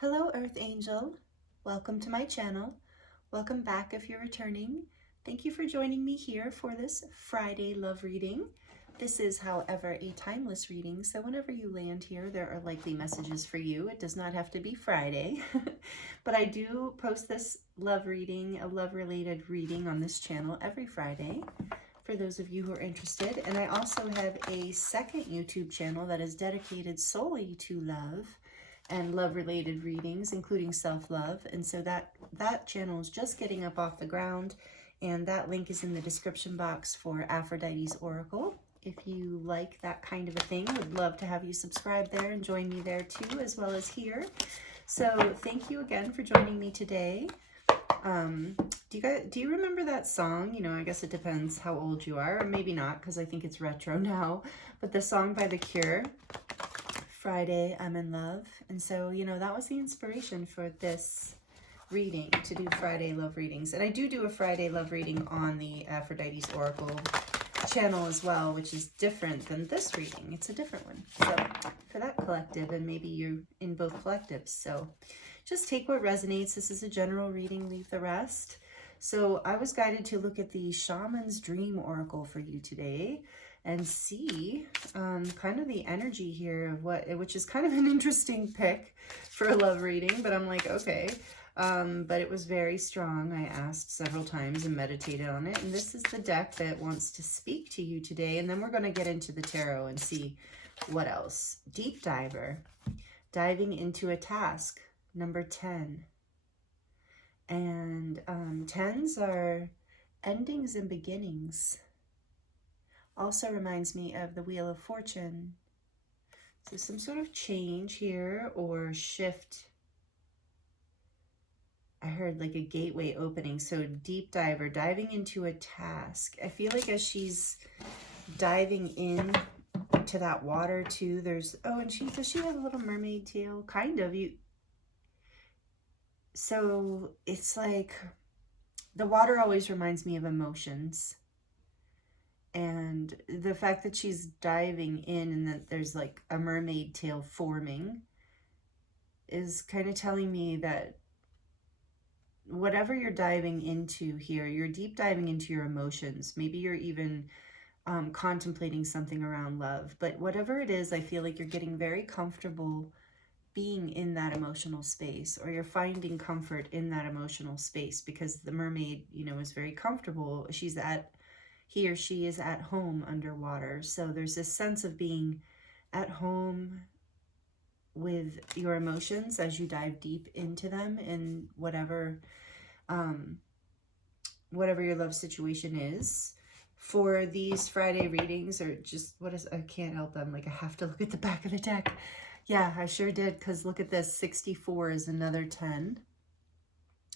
Hello, Earth Angel. Welcome to my channel. Welcome back if you're returning. Thank you for joining me here for this Friday love reading. This is, however, a timeless reading, so whenever you land here, there are likely messages for you. It does not have to be Friday, but I do post this love reading, a love-related reading on this channel every Friday for those of you who are interested. And I also have a second YouTube channel that is dedicated solely to love and love-related readings, including self-love. And so that channel is just getting up off the ground, and that link is in the description box for Aphrodite's Oracle. If you like that kind of a thing, would love to have you subscribe there and join me there too, as well as here. So thank you again for joining me today. Do you remember that song? You know, I guess it depends how old you are, or maybe not, because I think it's retro now, but the song by The Cure, Friday, I'm in Love. And so, you know, that was the inspiration for this reading, to do Friday love readings. And I do a Friday love reading on the Aphrodite's Oracle channel as well, which is different than this reading. It's a different one. So for that collective, and maybe you're in both collectives, so just take what resonates. This is a general reading, leave the rest. So I was guided to look at the Shaman's Dream Oracle for you today and see kind of the energy here of which is kind of an interesting pick for a love reading, but I'm like, okay. But it was very strong. I asked several times and meditated on it. And this is the deck that wants to speak to you today. And then we're going to get into the tarot and see what else. Deep Diver, diving into a task, number 10. And 10s are endings and beginnings. Also reminds me of the Wheel of Fortune. So some sort of change here or shift. I heard like a gateway opening. So Deep Diver, diving into a task. I feel like as she's diving in to that water too, there's, oh, and does she have a little mermaid tail? Kind of. So it's like the water always reminds me of emotions. And the fact that she's diving in and that there's like a mermaid tail forming is kind of telling me that whatever you're diving into here, you're deep diving into your emotions. Maybe you're even contemplating something around love. But whatever it is, I feel like you're getting very comfortable being in that emotional space, or you're finding comfort in that emotional space, because the mermaid, you know, is very comfortable. He or she is at home underwater. So there's this sense of being at home with your emotions as you dive deep into them in whatever your love situation is. For these Friday readings, or just, I can't help them. Like, I have to look at the back of the deck. Yeah, I sure did, because look at this. 64 is another 10.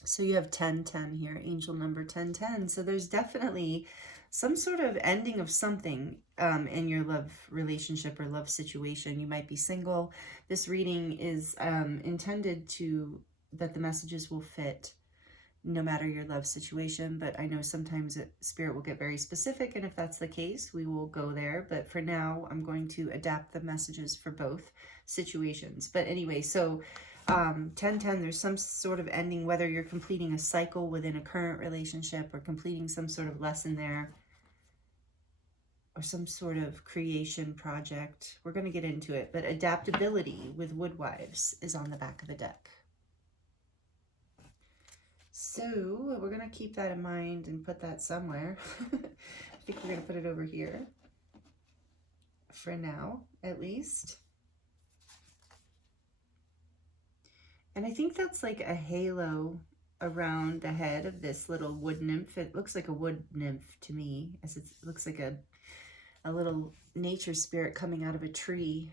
So you have 1010 here, angel number 1010. So there's definitely some sort of ending of something in your love relationship or love situation. You might be single. This reading is intended that the messages will fit no matter your love situation. But I know sometimes Spirit will get very specific, and if that's the case, we will go there. But for now, I'm going to adapt the messages for both situations. But anyway, so 1010, there's some sort of ending, whether you're completing a cycle within a current relationship or completing some sort of lesson there, or some sort of creation project. We're going to get into it, but adaptability with Woodwives is on the back of the deck. So we're going to keep that in mind and put that somewhere. I think we're going to put it over here for now, at least. And I think that's like a halo around the head of this little wood nymph. It looks like a wood nymph to me, as it looks like a little nature spirit coming out of a tree.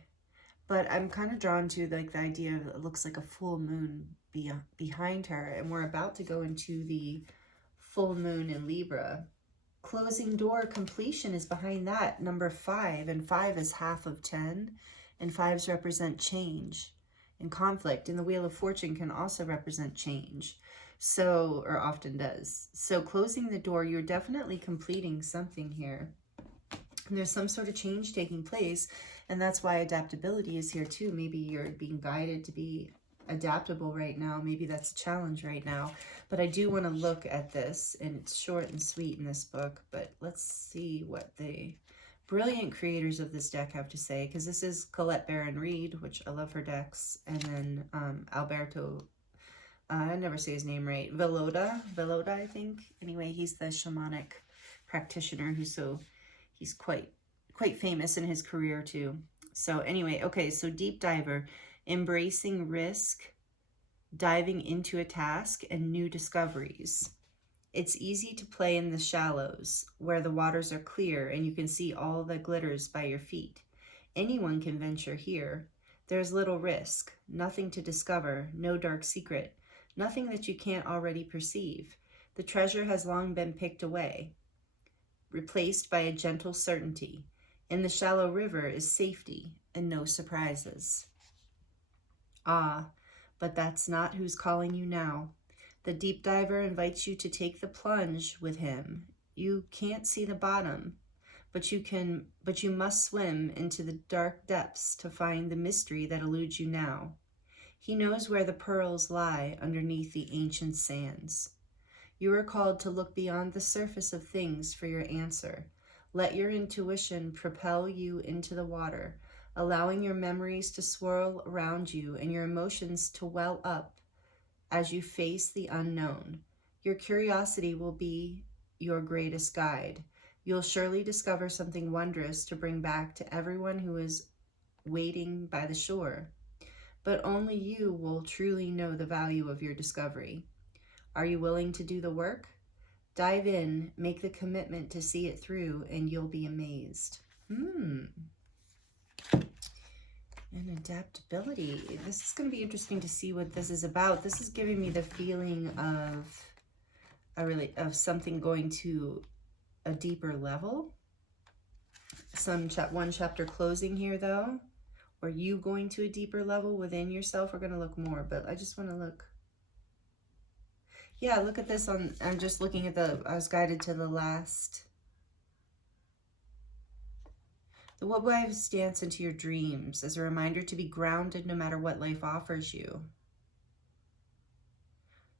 But I'm kind of drawn to like the idea of it looks like a full moon behind her, and we're about to go into the full moon in Libra. Closing door, completion is behind that, number 5, and 5 is half of 10, and 5s represent change and conflict, and the Wheel of Fortune can also represent change, so, or often does. So closing the door, you're definitely completing something here. And there's some sort of change taking place, and that's why adaptability is here too. Maybe you're being guided to be adaptable right now. Maybe that's a challenge right now. But I do want to look at this, and it's short and sweet in this book, but let's see what the brilliant creators of this deck have to say, because this is Colette Baron-Reid, which I love her decks, and then Alberto, I never say his name right, Veloda, I think. Anyway, he's the shamanic practitioner he's quite famous in his career too. So anyway, okay, so deep diver, embracing risk, diving into a task and new discoveries. It's easy to play in the shallows where the waters are clear and you can see all that glitters by your feet. Anyone can venture here. There's little risk, nothing to discover, no dark secret, nothing that you can't already perceive. The treasure has long been picked away, replaced by a gentle certainty. In the shallow river is safety and no surprises. Ah, but that's not who's calling you now. The deep diver invites you to take the plunge with him. You can't see the bottom, but you must swim into the dark depths to find the mystery that eludes you now. He knows where the pearls lie underneath the ancient sands. You are called to look beyond the surface of things for your answer. Let your intuition propel you into the water, allowing your memories to swirl around you and your emotions to well up as you face the unknown. Your curiosity will be your greatest guide. You'll surely discover something wondrous to bring back to everyone who is waiting by the shore. But only you will truly know the value of your discovery. Are you willing to do the work? Dive in, make the commitment to see it through, and you'll be amazed. And adaptability. This is going to be interesting to see what this is about. This is giving me the feeling of something going to a deeper level. One chapter closing here, though. Or you going to a deeper level within yourself. We're going to look more, but I just want to look. Yeah, look at this on, I'm just looking at I was guided to the last. The Woodwives dance into your dreams as a reminder to be grounded no matter what life offers you.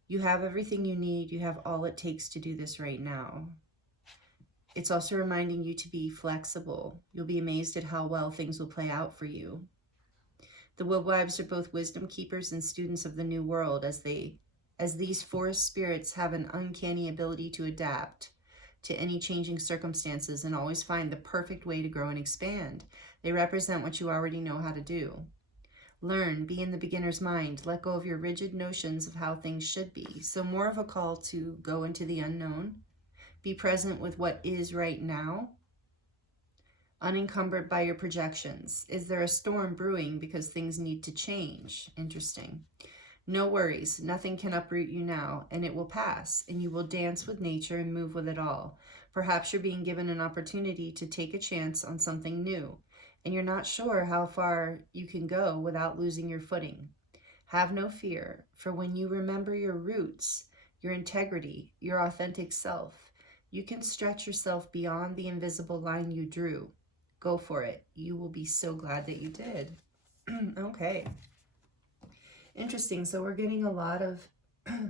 You have everything you need. You have all it takes to do this right now. It's also reminding you to be flexible. You'll be amazed at how well things will play out for you. The Woodwives are both wisdom keepers and students of the new world as these forest spirits have an uncanny ability to adapt to any changing circumstances and always find the perfect way to grow and expand. They represent what you already know how to do. Learn, be in the beginner's mind, let go of your rigid notions of how things should be. So more of a call to go into the unknown, be present with what is right now, unencumbered by your projections. Is there a storm brewing because things need to change? Interesting. No worries, nothing can uproot you now, and it will pass, and you will dance with nature and move with it all. Perhaps you're being given an opportunity to take a chance on something new, and you're not sure how far you can go without losing your footing. Have no fear, for when you remember your roots, your integrity, your authentic self, you can stretch yourself beyond the invisible line you drew. Go for it. You will be so glad that you did. Okay. Interesting. So we're getting a lot of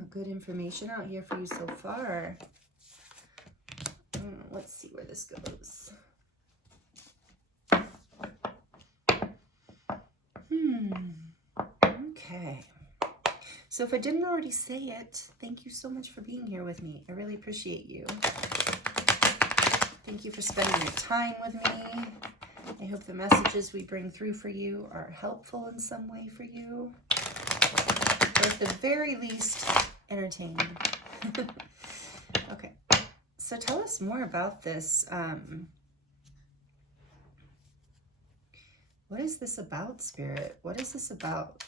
good information out here for you so far. Let's see where this goes. Okay. So if I didn't already say it, thank you so much for being here with me. I really appreciate you. Thank you for spending your time with me. I hope the messages we bring through for you are helpful in some way for you. Or at the very least, entertaining. Okay, so tell us more about this. What is this about, Spirit? What is this about?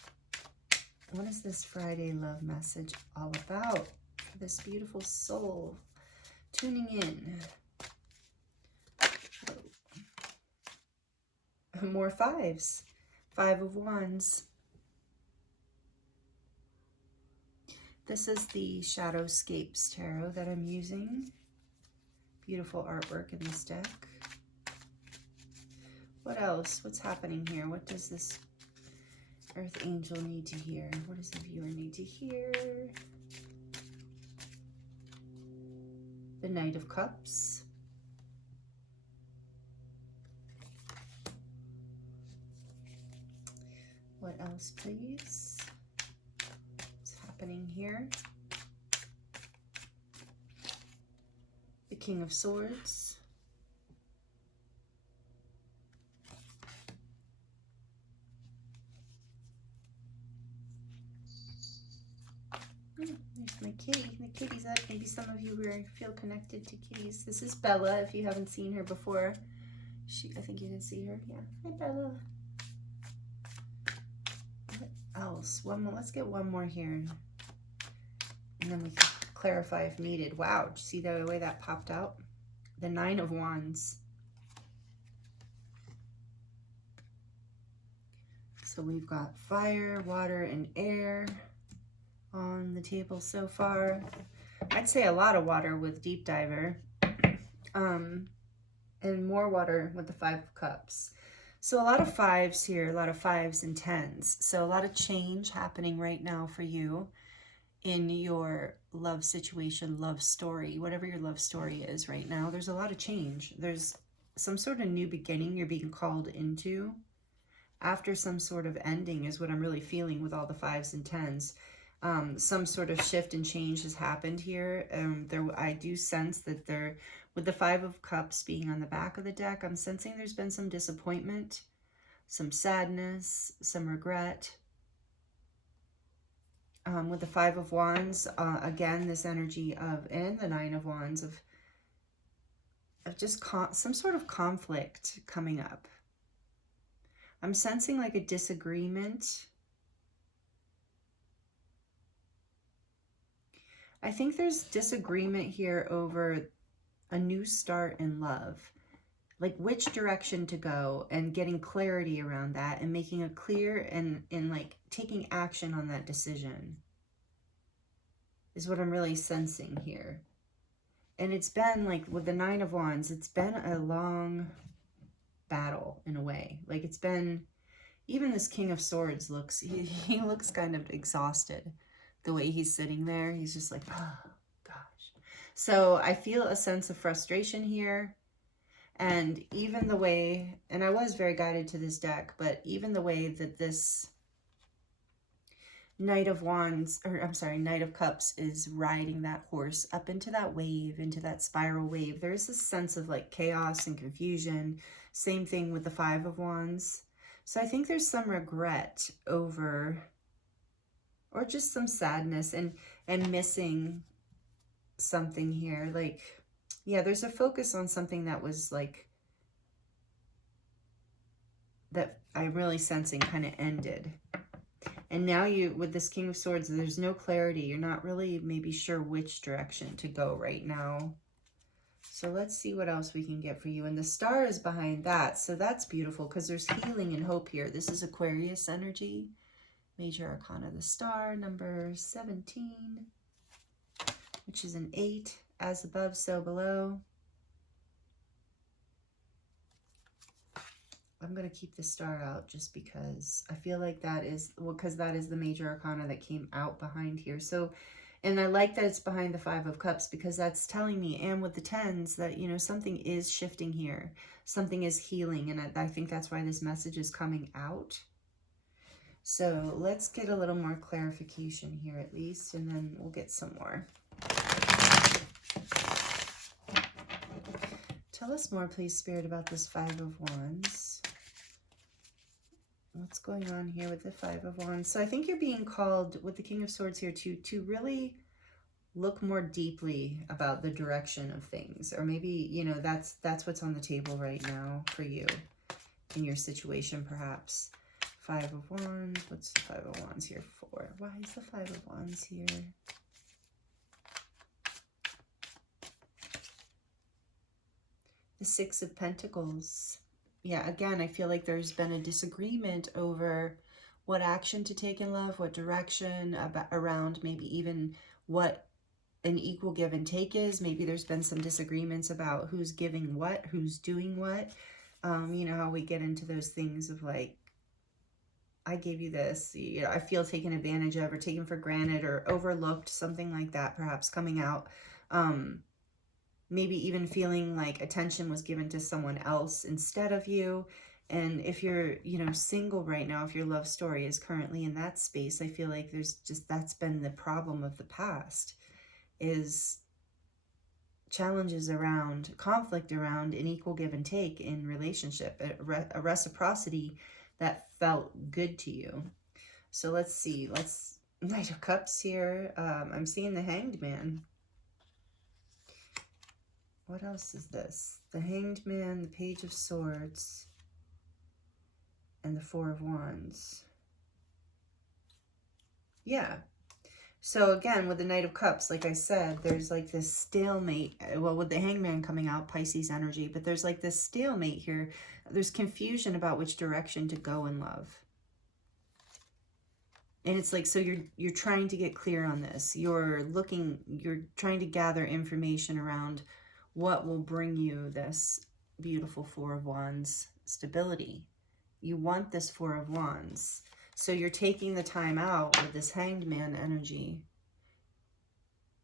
What is this Friday love message all about for this beautiful soul tuning in? More fives. 5 of Wands. This is the Shadowscapes Tarot that I'm using. Beautiful artwork in this deck. What else? What's happening here? What does this Earth Angel need to hear? What does the viewer need to hear? The Knight of Cups. What else, please? What's happening here? The King of Swords. There's my kitty. The kitty's up. Maybe some of you feel connected to kitties. This is Bella, if you haven't seen her before. I think you did see her. Yeah. Hi, Bella. What else? One more. Let's get one more here. And then we can clarify if needed. Wow. Did you see the way that popped out? The Nine of Wands. So we've got fire, water, and air on the table so far. I'd say a lot of water with Deep Diver, and more water with the Five of Cups. So a lot of fives here, a lot of 5s and 10s. So a lot of change happening right now for you in your love situation, love story, whatever your love story is right now. There's a lot of change. There's some sort of new beginning you're being called into after some sort of ending is what I'm really feeling with all the 5s and 10s. Some sort of shift and change has happened here. I do sense that with the 5 of Cups being on the back of the deck, I'm sensing there's been some disappointment, some sadness, some regret. With the 5 of Wands, again, this energy of, and the 9 of Wands of just some sort of conflict coming up. I'm sensing like a disagreement. I think there's disagreement here over a new start in love, like which direction to go and getting clarity around that and making it clear and like taking action on that decision is what I'm really sensing here. And it's been like with the 9 of Wands, it's been a long battle in a way. Like it's been, even this King of Swords looks, he looks kind of exhausted. The way he's sitting there, he's just like, oh gosh. So I feel a sense of frustration here. And even the way, and I was very guided to this deck, but even the way that this Knight of Wands, or I'm sorry, Knight of Cups is riding that horse up into that wave, into that spiral wave. There's this sense of like chaos and confusion. Same thing with the 5 of Wands. So I think there's some regret over, or just some sadness and missing something here. Like, yeah, there's a focus on something that was like, that I'm really sensing kind of ended. And now with this King of Swords, there's no clarity. You're not really maybe sure which direction to go right now. So let's see what else we can get for you. And the star is behind that. So that's beautiful because there's healing and hope here. This is Aquarius energy. Major Arcana, the star, number 17, which is an 8, as above, so below. I'm going to keep the star out just because I feel like that is, well, because that is the Major Arcana that came out behind here. So, and I like that it's behind the 5 of Cups because that's telling me, and with the 10s, that, you know, something is shifting here. Something is healing, and I think that's why this message is coming out. So let's get a little more clarification here at least, and then we'll get some more. Tell us more, please, Spirit, about this 5 of Wands. What's going on here with the 5 of Wands? So I think you're being called with the King of Swords here to really look more deeply about the direction of things. Or maybe, you know, that's what's on the table right now for you in your situation, perhaps. 5 of Wands. What's the 5 of Wands here for? Why is the 5 of Wands here? The 6 of Pentacles. Yeah, again, I feel like there's been a disagreement over what action to take in love, what direction, around maybe even what an equal give and take is. Maybe there's been some disagreements about who's giving what, who's doing what. You know how we get into those things of like, I gave you this, you know, I feel taken advantage of or taken for granted or overlooked, something like that perhaps coming out. Maybe even feeling like attention was given to someone else instead of you. And if you're, you know, single right now, if your love story is currently in that space, I feel like there's just, that's been the problem of the past, is challenges around, conflict around an equal give and take in relationship, a reciprocity that felt good to you. So let's see, Knight of Cups here. I'm seeing the Hanged Man. What else is this? The Hanged Man, the Page of Swords, and the Four of Wands. Yeah. So again, with the Knight of Cups, like I said, there's like this stalemate. Well, with the Hangman coming out, Pisces energy, but there's like this stalemate here. There's confusion about which direction to go in love. And it's like, so you're trying to get clear on this. You're trying to gather information around what will bring you this beautiful Four of Wands stability. You want this Four of Wands. So you're taking the time out with this Hanged Man energy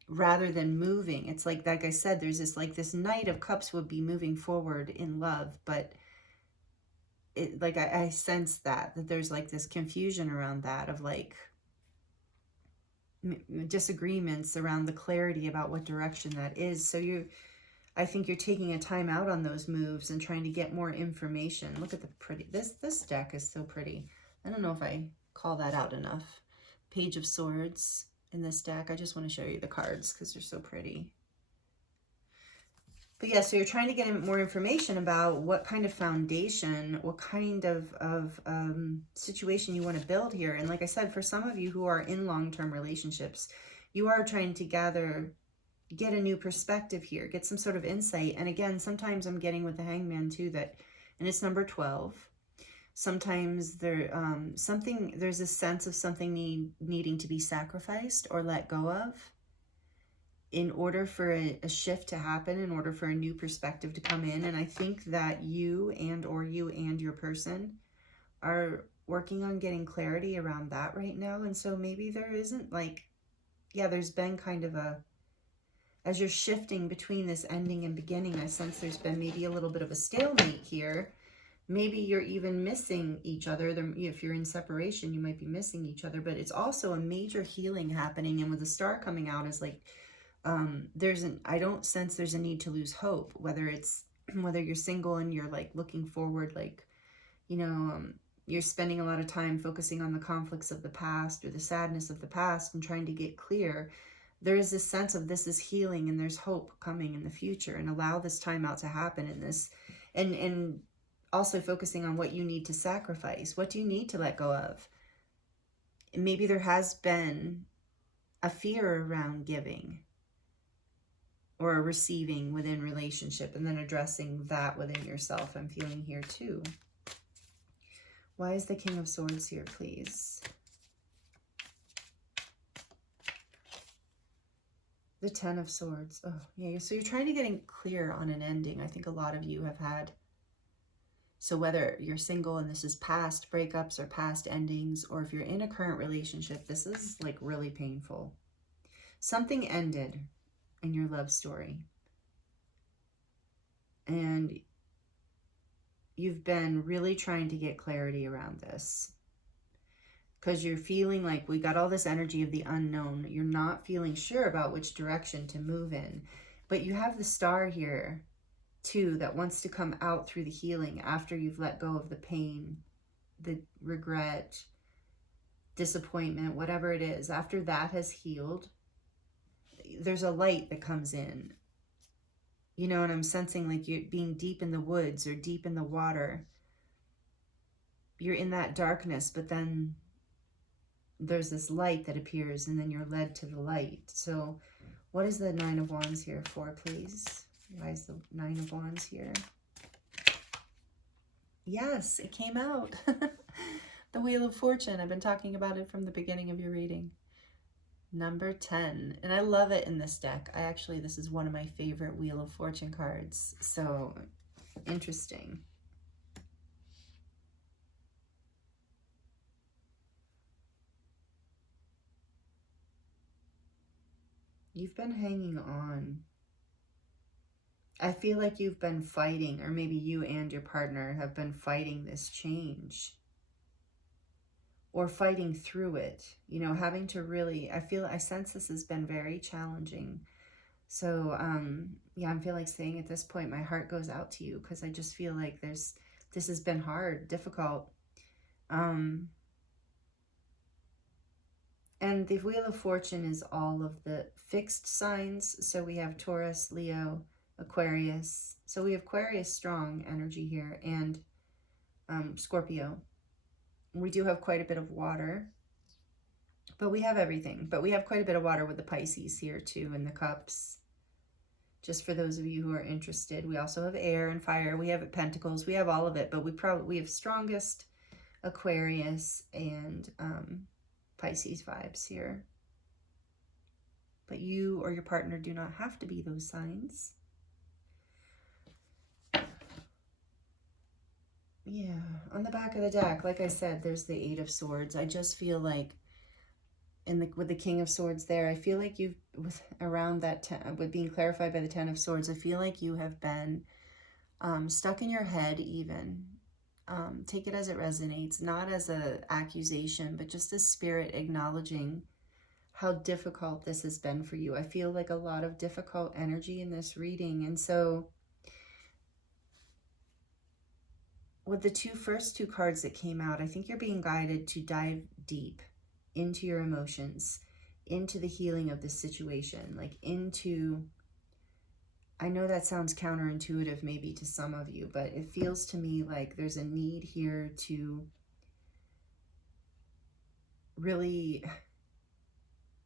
rather than moving. It's like I said, there's this, like this Knight of Cups would be moving forward in love, but it, like I sense that there's like this confusion around that, of like disagreements around the clarity about what direction that is. So I think you're taking a time out on those moves and trying to get more information. Look at the pretty, this deck is so pretty. I don't know if I call that out enough. Page of Swords in this deck. I just want to show you the cards because they're so pretty. But yeah, so you're trying to get more information about what kind of foundation, what kind of situation you want to build here. And like I said, for some of you who are in long-term relationships, you are trying to get a new perspective here, get some sort of insight. And again, sometimes I'm getting with the Hangman too that, and it's number 12. Sometimes there's a sense of something needing to be sacrificed or let go of in order for a shift to happen, in order for a new perspective to come in. And I think that you and your person are working on getting clarity around that right now. And so maybe there isn't like, yeah, there's been kind of as you're shifting between this ending and beginning, I sense there's been maybe a little bit of a stalemate here. Maybe you're even missing each other. If you're in separation, you might be missing each other, but it's also a major healing happening. And with the Star coming out is like, I don't sense there's a need to lose hope, whether you're single and you're like looking forward, like, you know, you're spending a lot of time focusing on the conflicts of the past or the sadness of the past and trying to get clear. There is this sense of this is healing and there's hope coming in the future, and allow this time out to happen in this. And also focusing on what you need to sacrifice. What do you need to let go of? Maybe there has been a fear around giving or receiving within relationship, and then addressing that within yourself. I'm feeling here too. Why is the King of Swords here, please? The Ten of Swords. Oh, yeah. So you're trying to get clear on an ending. I think a lot of you have had. So whether you're single and this is past breakups or past endings, or if you're in a current relationship, this is like really painful. Something ended in your love story. And you've been really trying to get clarity around this. Because you're feeling like we got all this energy of the unknown. You're not feeling sure about which direction to move in. But you have the Star here too, that wants to come out through the healing after you've let go of the pain, the regret, disappointment, whatever it is. After that has healed, there's a light that comes in, you know, and I'm sensing like you're being deep in the woods or deep in the water. You're in that darkness, but then there's this light that appears, and then you're led to the light. So what is the Nine of Wands here for, please? Why is the Nine of Wands here? Yes, it came out. The Wheel of Fortune. I've been talking about it from the beginning of your reading. Number 10. And I love it in this deck. This is one of my favorite Wheel of Fortune cards. So interesting. You've been hanging on. I feel like you've been fighting, or maybe you and your partner have been fighting this change, or fighting through it, you know, having to really, I sense this has been very challenging. So, yeah, I feel like saying at this point, my heart goes out to you, because I just feel like this has been hard, difficult. And the Wheel of Fortune is all of the fixed signs. So we have Taurus, Leo, Aquarius. So we have Aquarius strong energy here, and Scorpio. We do have quite a bit of water, but we have everything. But we have quite a bit of water with the Pisces here too, in the cups. Just for those of you who are interested, we also have air and fire. We have Pentacles. We have all of it, but we have strongest Aquarius and Pisces vibes here. But you or your partner do not have to be those signs. Yeah, on the back of the deck, like I said, there's the Eight of Swords. I just feel like with the King of Swords there, I feel like you've, around that, with being clarified by the Ten of Swords, I feel like you have been stuck in your head even. Take it as it resonates, not as an accusation, but just a spirit acknowledging how difficult this has been for you. I feel like a lot of difficult energy in this reading. And so with the first two cards that came out, I think you're being guided to dive deep into your emotions, into the healing of this situation, like into, I know that sounds counterintuitive maybe to some of you, but it feels to me like there's a need here to really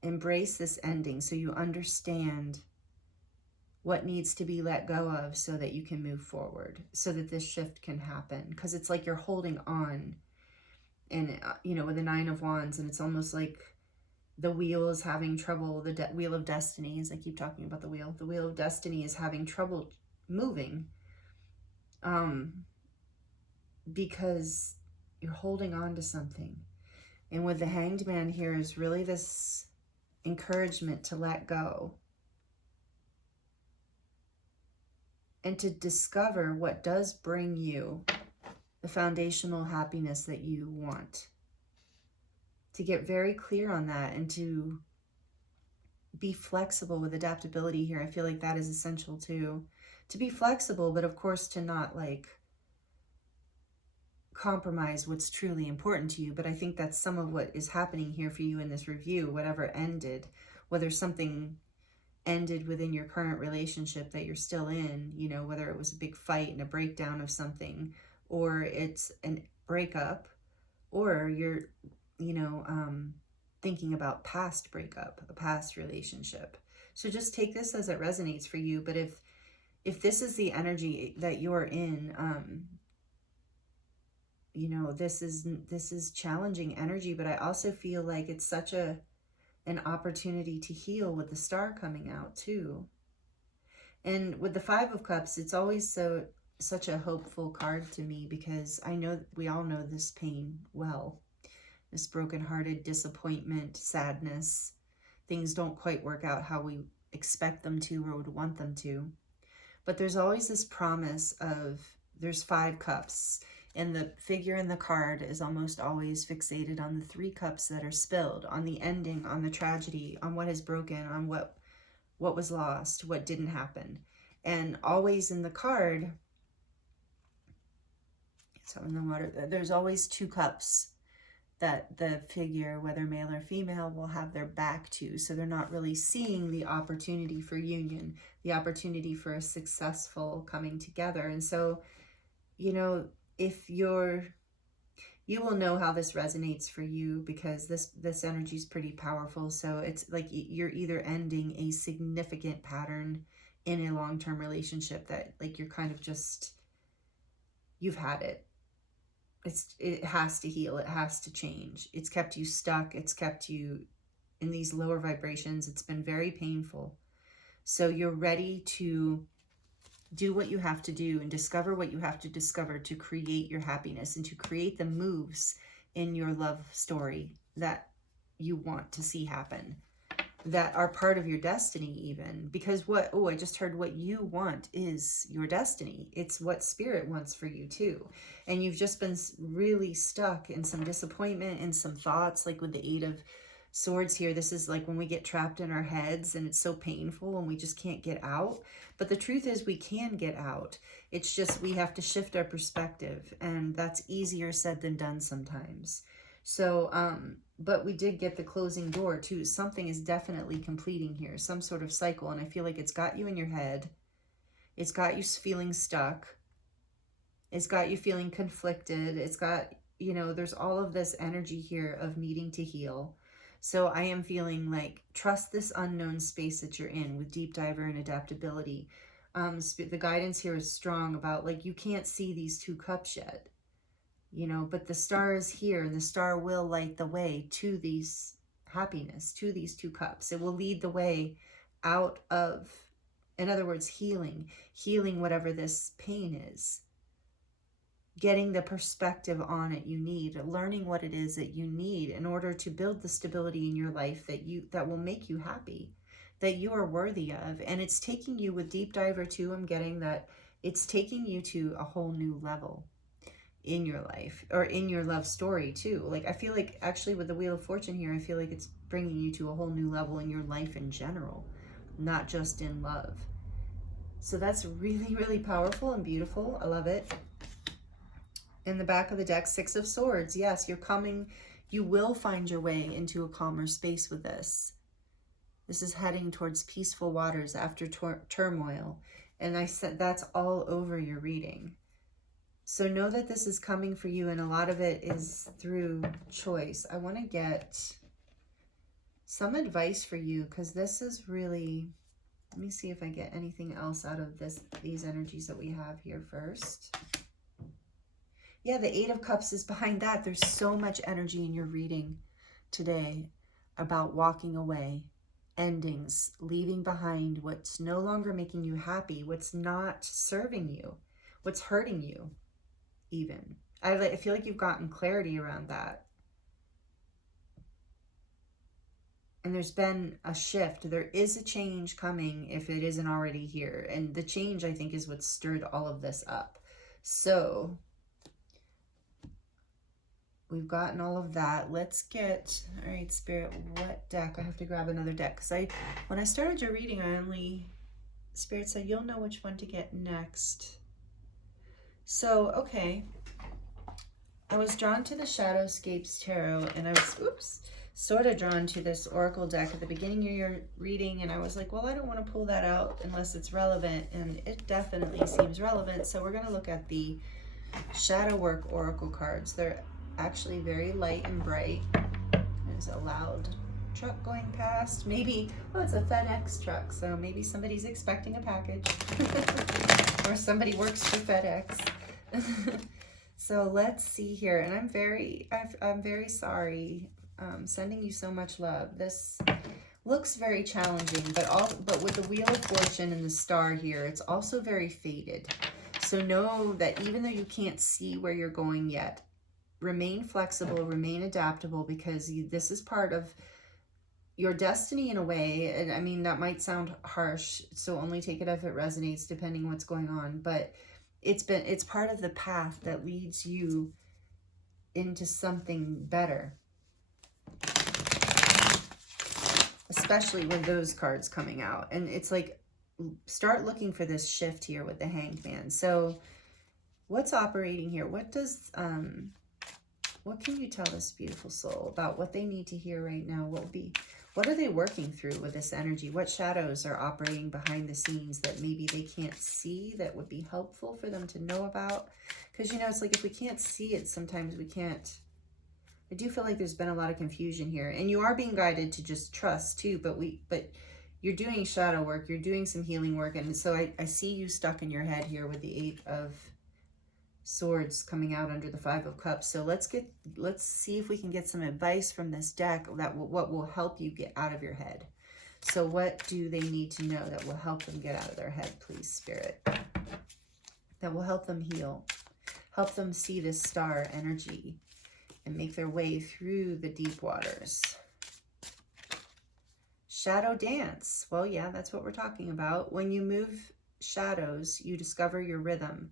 embrace this ending so you understand what needs to be let go of so that you can move forward, so that this shift can happen. Because it's like you're holding on, and you know, with the Nine of Wands, and it's almost like the wheel is having trouble, the Wheel of Destiny, as I keep talking about the Wheel of Destiny is having trouble moving, because you're holding on to something. And with the Hanged Man here is really this encouragement to let go and to discover what does bring you the foundational happiness that you want. To get very clear on that and to be flexible with adaptability here. I feel like that is essential too. To be flexible, but of course to not like compromise what's truly important to you. But I think that's some of what is happening here for you in this review. Whatever ended, whether something ended within your current relationship that you're still in, you know, whether it was a big fight and a breakdown of something, or it's a breakup, or you're, you know, thinking about past breakup, a past relationship. So just take this as it resonates for you. But if this is the energy that you're in, you know, this is challenging energy, but I also feel like it's such an opportunity to heal with the Star coming out too. And with the Five of Cups, it's always such a hopeful card to me, because I know we all know this pain well. This brokenhearted disappointment, sadness, things don't quite work out how we expect them to or would want them to. But there's always this promise of, there's 5 cups, and the figure in the card is almost always fixated on the 3 cups that are spilled, on the ending, on the tragedy, on what is broken, on what was lost, what didn't happen. And always in the card, so in the water, there's always 2 cups that the figure, whether male or female, will have their back to. So they're not really seeing the opportunity for union, the opportunity for a successful coming together. And so, you know, if you will know how this resonates for you, because this energy is pretty powerful. So it's like you're either ending a significant pattern in a long-term relationship that like you're kind of just, you've had it. It has to heal. It has to change. It's kept you stuck. It's kept you in these lower vibrations. It's been very painful. So you're ready to do what you have to do and discover what you have to discover to create your happiness and to create the moves in your love story that you want to see happen. that are part of your destiny even. Because I just heard what you want is your destiny. It's what spirit wants for you too. And you've just been really stuck in some disappointment and some thoughts, like with the Eight of Swords here. This is like when we get trapped in our heads and it's so painful and we just can't get out. But the truth is we can get out. It's just we have to shift our perspective, and that's easier said than done sometimes. So, but we did get the closing door too. Something is definitely completing here, some sort of cycle. And I feel like it's got you in your head. It's got you feeling stuck. It's got you feeling conflicted. It's got, you know, there's all of this energy here of needing to heal. So I am feeling like, trust this unknown space that you're in with deep diver and adaptability. The guidance here is strong about like, you can't see these two cups yet. You know, but the star is here, and the star will light the way to these happiness, to these two cups. It will lead the way out of, in other words, healing whatever this pain is, getting the perspective on it you need, learning what it is that you need in order to build the stability in your life that will make you happy, that you are worthy of. And it's taking you with Deep Diver too. I'm getting that it's taking you to a whole new level in your life, or in your love story too. Like, I feel like actually with the Wheel of Fortune here, I feel like it's bringing you to a whole new level in your life in general, not just in love. So that's really, really powerful and beautiful. I love it. In the back of the deck, Six of Swords. Yes, you will find your way into a calmer space with this. This is heading towards peaceful waters after turmoil. And I said that's all over your reading. So know that this is coming for you, and a lot of it is through choice. I want to get some advice for you, because this is really, let me see if I get anything else out of these energies that we have here first. Yeah, the Eight of Cups is behind that. There's so much energy in your reading today about walking away, endings, leaving behind what's no longer making you happy, what's not serving you, what's hurting you. Even I feel like you've gotten clarity around that, and there's been a shift. There is a change coming if it isn't already here, and the change, I think, is what stirred all of this up. So we've gotten all of that. Let's get, all right, Spirit, what deck? I have to grab another deck, because when I started your reading, Spirit said you'll know which one to get next. So okay, I was drawn to the Shadowscapes Tarot, and I was, sort of drawn to this Oracle deck at the beginning of your reading, and I was like, well, I don't want to pull that out unless it's relevant, and it definitely seems relevant. So we're going to look at the Shadow Work Oracle cards. They're actually very light and bright. There's a loud truck going past. Maybe, oh, it's a FedEx truck, so maybe somebody's expecting a package. Or somebody works for FedEx. So let's see here, and I'm very sorry. Sending you so much love. This looks very challenging, but with the Wheel of Fortune and the star here, it's also very faded. So know that even though you can't see where you're going yet, remain flexible, remain adaptable, because this is part of your destiny in a way. And I mean, that might sound harsh, so only take it if it resonates, depending what's going on. But it's part of the path that leads you into something better, especially with those cards coming out. And it's like, start looking for this shift here with the Hanged Man. So what's operating here? What can you tell this beautiful soul about what they need to hear right now? What are they working through with this energy? What shadows are operating behind the scenes that maybe they can't see, that would be helpful for them to know about? Because, you know, it's like, if we can't see it, sometimes we can't. I do feel like there's been a lot of confusion here, and you are being guided to just trust too, but you're doing shadow work, you're doing some healing work. And so I see you stuck in your head here with the Eight of Swords coming out under the Five of Cups. So let's see if we can get some advice from this deck what will help you get out of your head. So what do they need to know that will help them get out of their head, please, Spirit? That will help them heal, help them see this star energy and make their way through the deep waters. Shadow dance. Well, yeah, that's what we're talking about. When you move shadows, you discover your rhythm.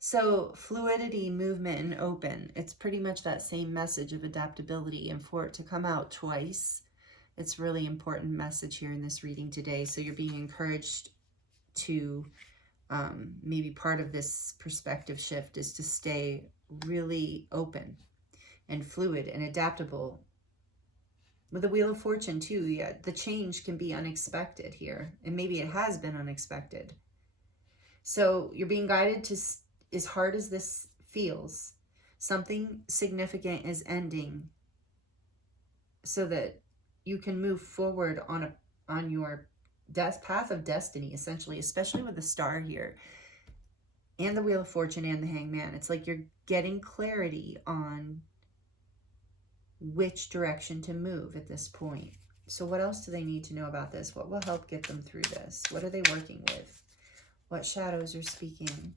So fluidity, movement, and open. It's pretty much that same message of adaptability. And for it to come out twice, it's really important message here in this reading today. So you're being encouraged to maybe part of this perspective shift is to stay really open and fluid and adaptable. With the Wheel of Fortune too, yeah, the change can be unexpected here, and maybe it has been unexpected. So you're being guided to, as hard as this feels, something significant is ending so that you can move forward on your path of destiny, essentially, especially with the Star here and the Wheel of Fortune and the Hangman. It's like you're getting clarity on which direction to move at this point. So what else do they need to know about this? What will help get them through this? What are they working with? What shadows are speaking?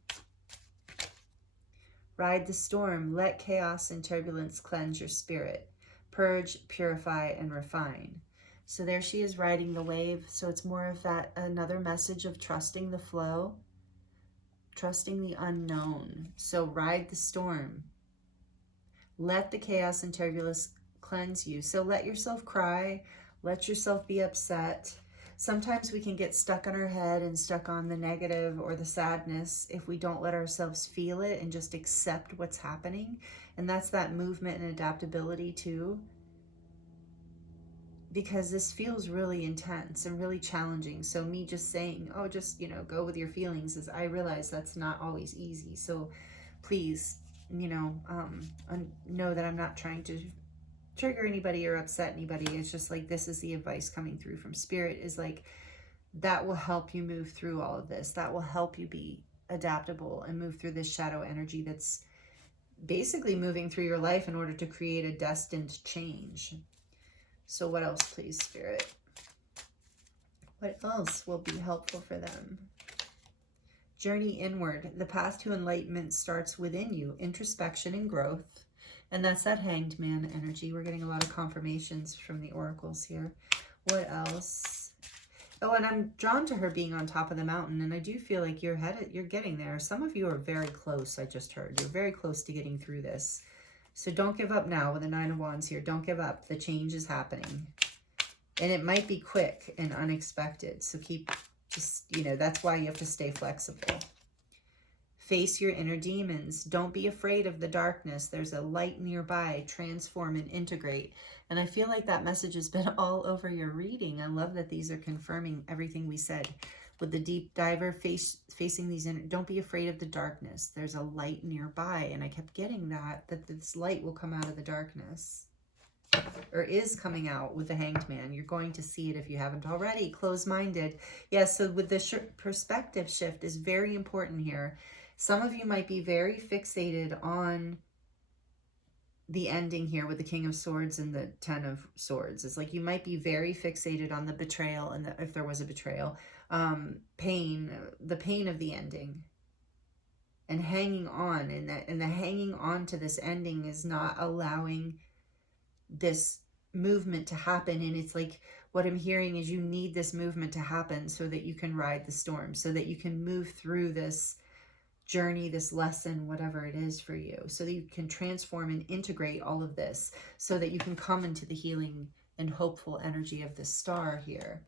Ride the storm. Let chaos and turbulence cleanse your spirit. Purge, purify, and refine. So there she is riding the wave. So it's more of that, another message of trusting the flow, trusting the unknown. So ride the storm. Let the chaos and turbulence cleanse you. So let yourself cry. Let yourself be upset. Sometimes we can get stuck in our head and stuck on the negative or the sadness if we don't let ourselves feel it and just accept what's happening. And that's that movement and adaptability too. Because this feels really intense and really challenging. So me just saying, oh, just, go with your feelings, is I realize that's not always easy. So please, know that I'm not trying to trigger anybody or upset anybody. It's just like, this is the advice coming through from Spirit, is like, that will help you move through all of this. That will help you be adaptable and move through this shadow energy that's basically moving through your life in order to create a destined change. So what else, please, Spirit? What else will be helpful for them? Journey inward. The path to enlightenment starts within you. Introspection and growth. And that's that Hanged Man energy. We're getting a lot of confirmations from the oracles here. What else? Oh, and I'm drawn to her being on top of the mountain. And I do feel like you're getting there. Some of you are very close, I just heard. You're very close to getting through this. So don't give up now with the Nine of Wands here. Don't give up. The change is happening. And it might be quick and unexpected. So that's why you have to stay flexible. Face your inner demons. Don't be afraid of the darkness. There's a light nearby. Transform and integrate. And I feel like that message has been all over your reading. I love that these are confirming everything we said. With the deep diver facing these don't be afraid of the darkness. There's a light nearby. And I kept getting that this light will come out of the darkness. Or is coming out with the Hanged Man. You're going to see it if you haven't already. Close-minded. Yes, so with the perspective shift is very important here. Some of you might be very fixated on the ending here with the King of Swords and the Ten of Swords. It's like you might be very fixated on the betrayal, and if there was a betrayal, the pain of the ending, and hanging on, and the hanging on to this ending is not allowing this movement to happen. And it's like, what I'm hearing is you need this movement to happen so that you can ride the storm, so that you can move through this journey, this lesson, whatever it is for you, so that you can transform and integrate all of this, so that you can come into the healing and hopeful energy of the Star here.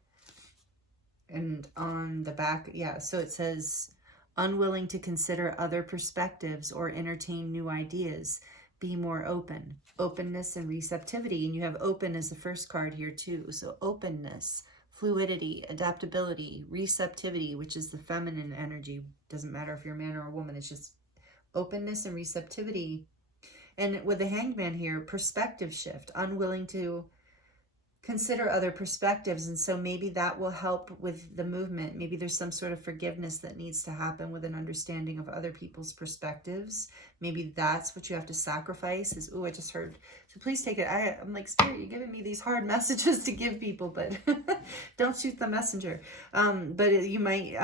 And on the back, yeah, so it says, unwilling to consider other perspectives or entertain new ideas. Be more open. Openness and receptivity. And you have open as the first card here too. So openness, fluidity, adaptability, receptivity, which is the feminine energy. Doesn't matter if you're a man or a woman. It's just openness and receptivity. And with the Hanged Man here, perspective shift, unwilling to consider other perspectives. And so maybe that will help with the movement. Maybe there's some sort of forgiveness that needs to happen with an understanding of other people's perspectives. Maybe that's what you have to sacrifice is, oh, I just heard. So please take it. I'm like, Spirit, you're giving me these hard messages to give people, but don't shoot the messenger. But you might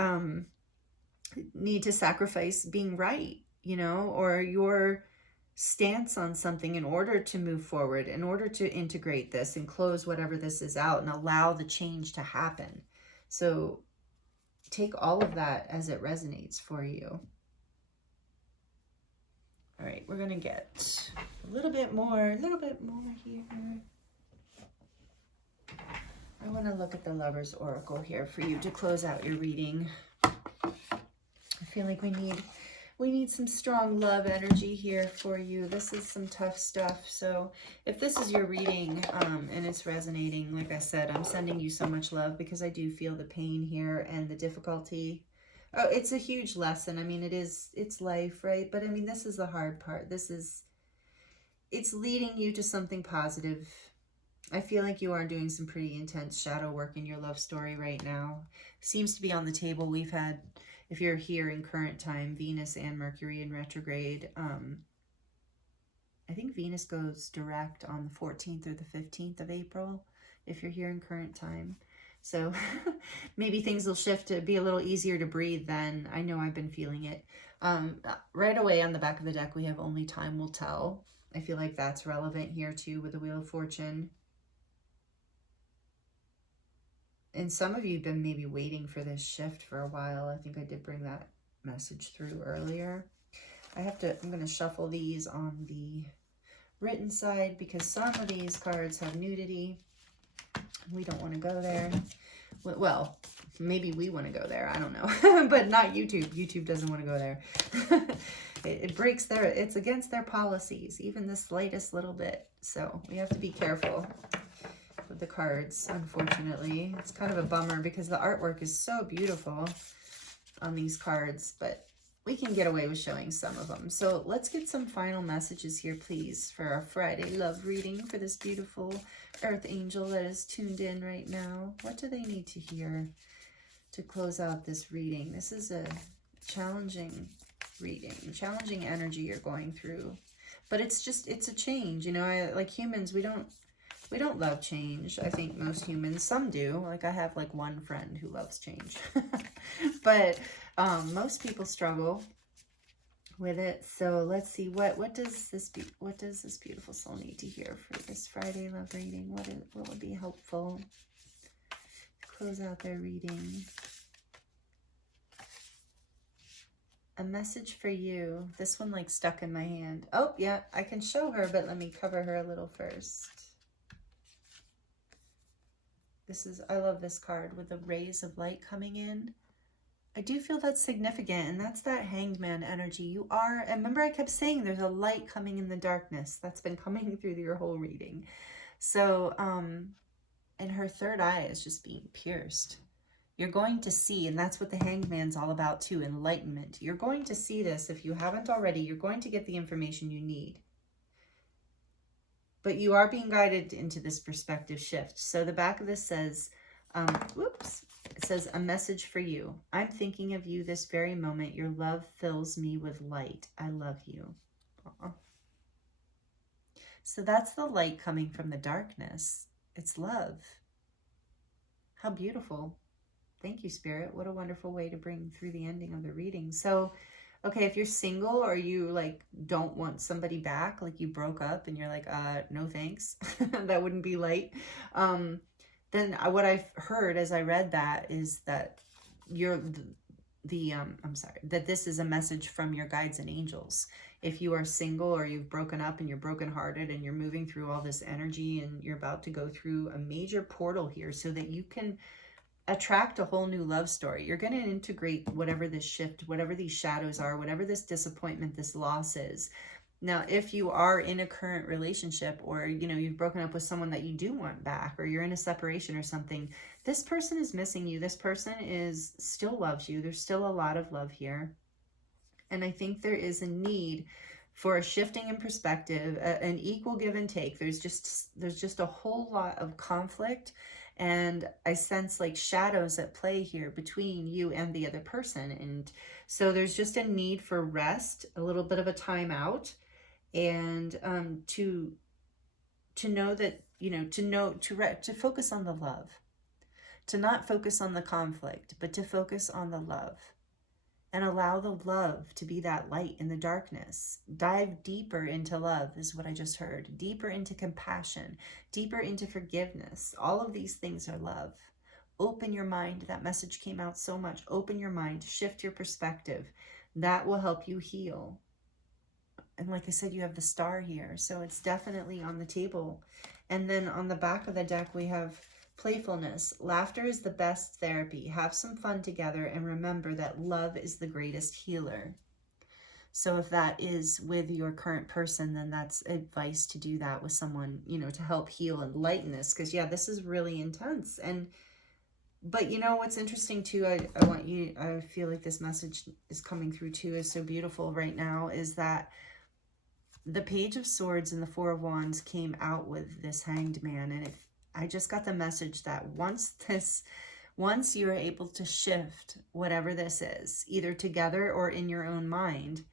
need to sacrifice being right, or your stance on something in order to move forward, in order to integrate this and close whatever this is out and allow the change to happen. So take all of that as it resonates for you. All right, we're going to get a little bit more here. I want to look at the Lover's Oracle here for you to close out your reading. I feel like we need some strong love energy here for you. This is some tough stuff. So if this is your reading and it's resonating, like I said, I'm sending you so much love because I do feel the pain here and the difficulty. Oh, it's a huge lesson. I mean, it's life, right? But I mean, this is the hard part. It's leading you to something positive. I feel like you are doing some pretty intense shadow work in your love story right now. Seems to be on the table. We've had, if you're here in current time, Venus and Mercury in retrograde. I think Venus goes direct on the 14th or the 15th of April, if you're here in current time. So maybe things will shift to be a little easier to breathe then. I know I've been feeling it. Right away on the back of the deck, we have only time will tell. I feel like that's relevant here too with the Wheel of Fortune. And some of you have been maybe waiting for this shift for a while. I think I did bring that message through earlier. I'm going to shuffle these on the written side because some of these cards have nudity. We don't want to go there. Well, maybe we want to go there. I don't know. But not YouTube. YouTube doesn't want to go there. It breaks it's against their policies, even the slightest little bit. So we have to be careful with the cards, unfortunately. It's kind of a bummer because the artwork is so beautiful on these cards, but we can get away with showing some of them. So let's get some final messages here, please, for our Friday love reading for this beautiful earth angel that is tuned in right now. What do they need to hear to close out this reading? This is a challenging reading, challenging energy you're going through, but it's a change. You know, like humans, we don't love change. I think most humans, some do. Like I have like one friend who loves change. But most people struggle with it. So let's see, what does this beautiful soul need to hear for this Friday love reading? What would be helpful to close out their reading? A message for you. This one like stuck in my hand. Oh yeah, I can show her, but let me cover her a little first. I love this card with the rays of light coming in. I do feel that's significant, and that's that Hanged Man energy. You are, and remember I kept saying there's a light coming in the darkness. That's been coming through your whole reading. So, and her third eye is just being pierced. You're going to see, and that's what the Hanged Man's all about too, enlightenment. You're going to see this. If you haven't already, you're going to get the information you need. But you are being guided into this perspective shift. So the back of this says, it says, a message for you. I'm thinking of you this very moment. Your love fills me with light. I love you. Aww. So that's the light coming from the darkness. It's love. How beautiful. Thank you, Spirit. What a wonderful way to bring through the ending of the reading. So, okay, if you're single or you like don't want somebody back, like you broke up and you're like, no thanks, that wouldn't be light. Then what I've heard as I read that is that that this is a message from your guides and angels. If you are single or you've broken up and you're brokenhearted and you're moving through all this energy and you're about to go through a major portal here so that you can attract a whole new love story. You're going to integrate whatever this shift, whatever these shadows are, whatever this disappointment, this loss is. Now, if you are in a current relationship or, you know, you've broken up with someone that you do want back, or you're in a separation or something, this person is missing you. This person still loves you. There's still a lot of love here. And I think there is a need for a shifting in perspective, an equal give and take. There's just a whole lot of conflict. And I sense like shadows at play here between you and the other person. And so there's just a need for rest, a little bit of a timeout, and to know that, you know, to focus on the love, to not focus on the conflict, but to focus on the love. and allow the love to be that light in the darkness. Dive deeper into love is what I just heard. Deeper into compassion, deeper into forgiveness. All of these things are love. Open your mind. That message came out so much. Open your mind, shift your perspective. That will help you heal. And like I said, you have the star here, so it's definitely on the table. And then on the back of the deck, we have playfulness. Laughter is the best therapy. Have some fun together and remember that love is the greatest healer. So if that is with your current person, then that's advice to do that with someone, you know, to help heal and lighten this. Because yeah, this is really intense. But you know what's interesting too, I feel like this message is coming through too, is so beautiful right now, is that the Page of Swords and the Four of Wands came out with this Hanged Man. And I just got the message that once you're able to shift whatever this is, either together or in your own mind,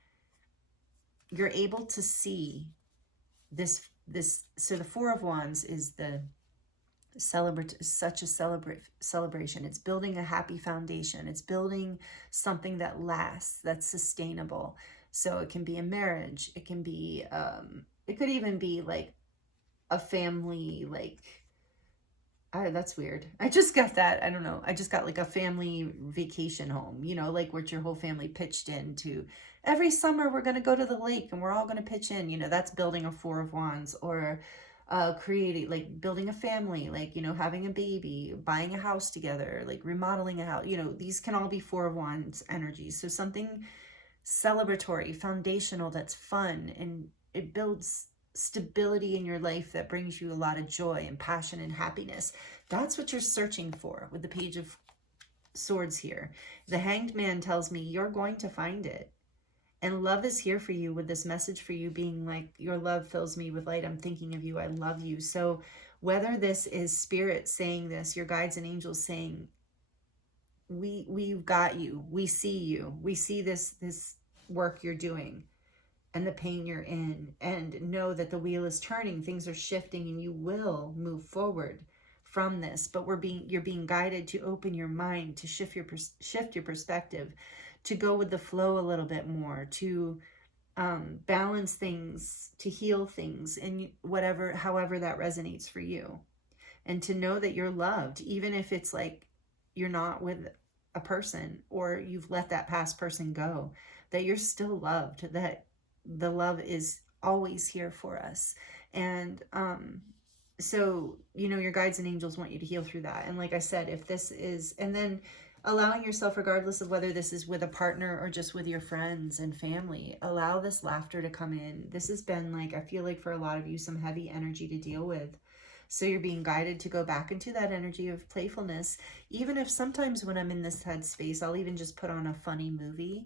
you're able to see this. So the Four of Wands is the such a celebration. It's building a happy foundation. It's building something that lasts, that's sustainable. So it can be a marriage. It can be, it could even be like a family, like, that's weird. I just got that. I don't know. I just got like a family vacation home, you know, like what your whole family pitched into. Every summer we're going to go to the lake and we're all going to pitch in, you know, that's building a Four of Wands. Or creating, like building a family, like, you know, having a baby, buying a house together, like remodeling a house, you know, these can all be Four of Wands energies. So something celebratory, foundational, that's fun, and it builds stability in your life that brings you a lot of joy and passion and happiness. That's what you're searching for with the Page of Swords here. The Hanged Man tells me you're going to find it. And love is here for you, with this message for you being like, your love fills me with light. I'm thinking of you. I love you. So whether this is spirit saying this, your guides and angels saying, we've got you. We see you. We see this work you're doing and the pain you're in, and know that the wheel is turning. Things are shifting and you will move forward from this. But you're being guided to open your mind, to shift your perspective, to go with the flow a little bit more, to balance things, to heal things, and however that resonates for you. And to know that you're loved, even if it's like you're not with a person or you've let that past person go, that you're still loved, that the love is always here for us. And so, you know, your guides and angels want you to heal through that. And like I said, if this is, and then allowing yourself, regardless of whether this is with a partner or just with your friends and family, allow this laughter to come in. This has been, like, I feel like for a lot of you, some heavy energy to deal with. So you're being guided to go back into that energy of playfulness. Even if sometimes when I'm in this headspace, I'll even just put on a funny movie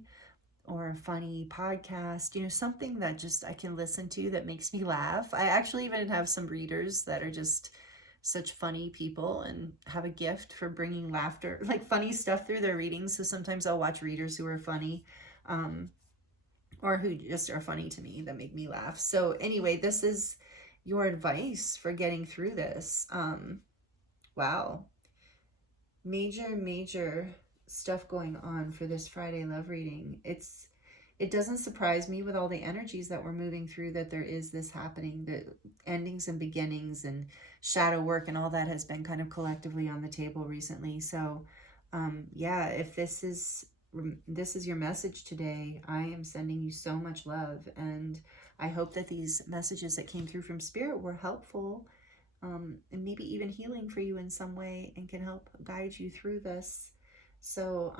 or a funny podcast, you know, something that just I can listen to that makes me laugh. I actually even have some readers that are just such funny people and have a gift for bringing laughter, like funny stuff, through their readings. So sometimes I'll watch readers who are funny, or who just are funny to me, that make me laugh. So anyway, this is your advice for getting through this. Wow. Major stuff going on for this Friday love reading. It doesn't surprise me, with all the energies that we're moving through, that there is this happening, the endings and beginnings and shadow work and all that has been kind of collectively on the table recently. So yeah, if this is your message today, I am sending you so much love, and I hope that these messages that came through from Spirit were helpful, and maybe even healing for you in some way, and can help guide you through this. So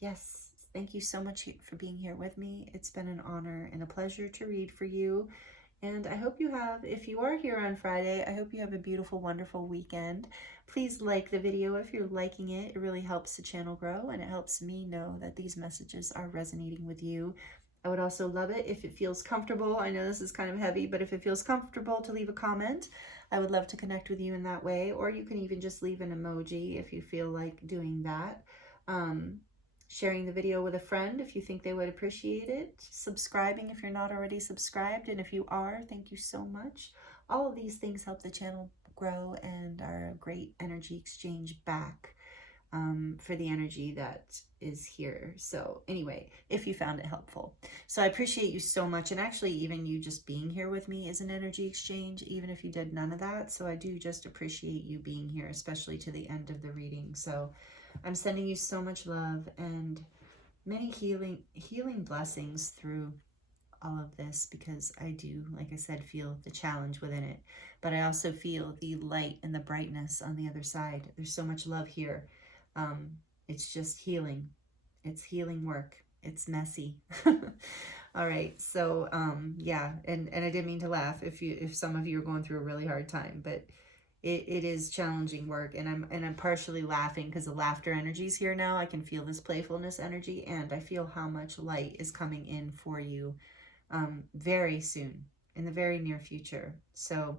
yes, thank you so much for being here with me. It's been an honor and a pleasure to read for you. And I hope you have, if you are here on Friday, I hope you have a beautiful, wonderful weekend. Please like the video if you're liking it. It really helps the channel grow, and it helps me know that these messages are resonating with you. I would also love it if it feels comfortable. I know this is kind of heavy, but if it feels comfortable to leave a comment, I would love to connect with you in that way. Or you can even just leave an emoji if you feel like doing that. Sharing the video with a friend if you think they would appreciate it. Subscribing if you're not already subscribed. And if you are, thank you so much. All of these things help the channel grow and are a great energy exchange back. for the energy that is here. So anyway, if you found it helpful. So I appreciate you so much. And actually, even you just being here with me is an energy exchange, even if you did none of that. So I do just appreciate you being here, especially to the end of the reading. So I'm sending you so much love and many healing blessings through all of this, because I do, like I said, feel the challenge within it, but I also feel the light and the brightness on the other side. There's so much love here. It's just healing. It's healing work. It's messy. All right. So, yeah. And I didn't mean to laugh if some of you are going through a really hard time, but it is challenging work. And I'm partially laughing because the laughter energy is here now. I can feel this playfulness energy, and I feel how much light is coming in for you very soon, in the very near future. So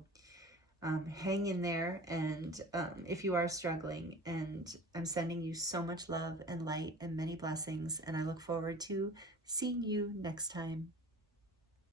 hang in there, and if you are struggling, and I'm sending you so much love and light and many blessings, and I look forward to seeing you next time.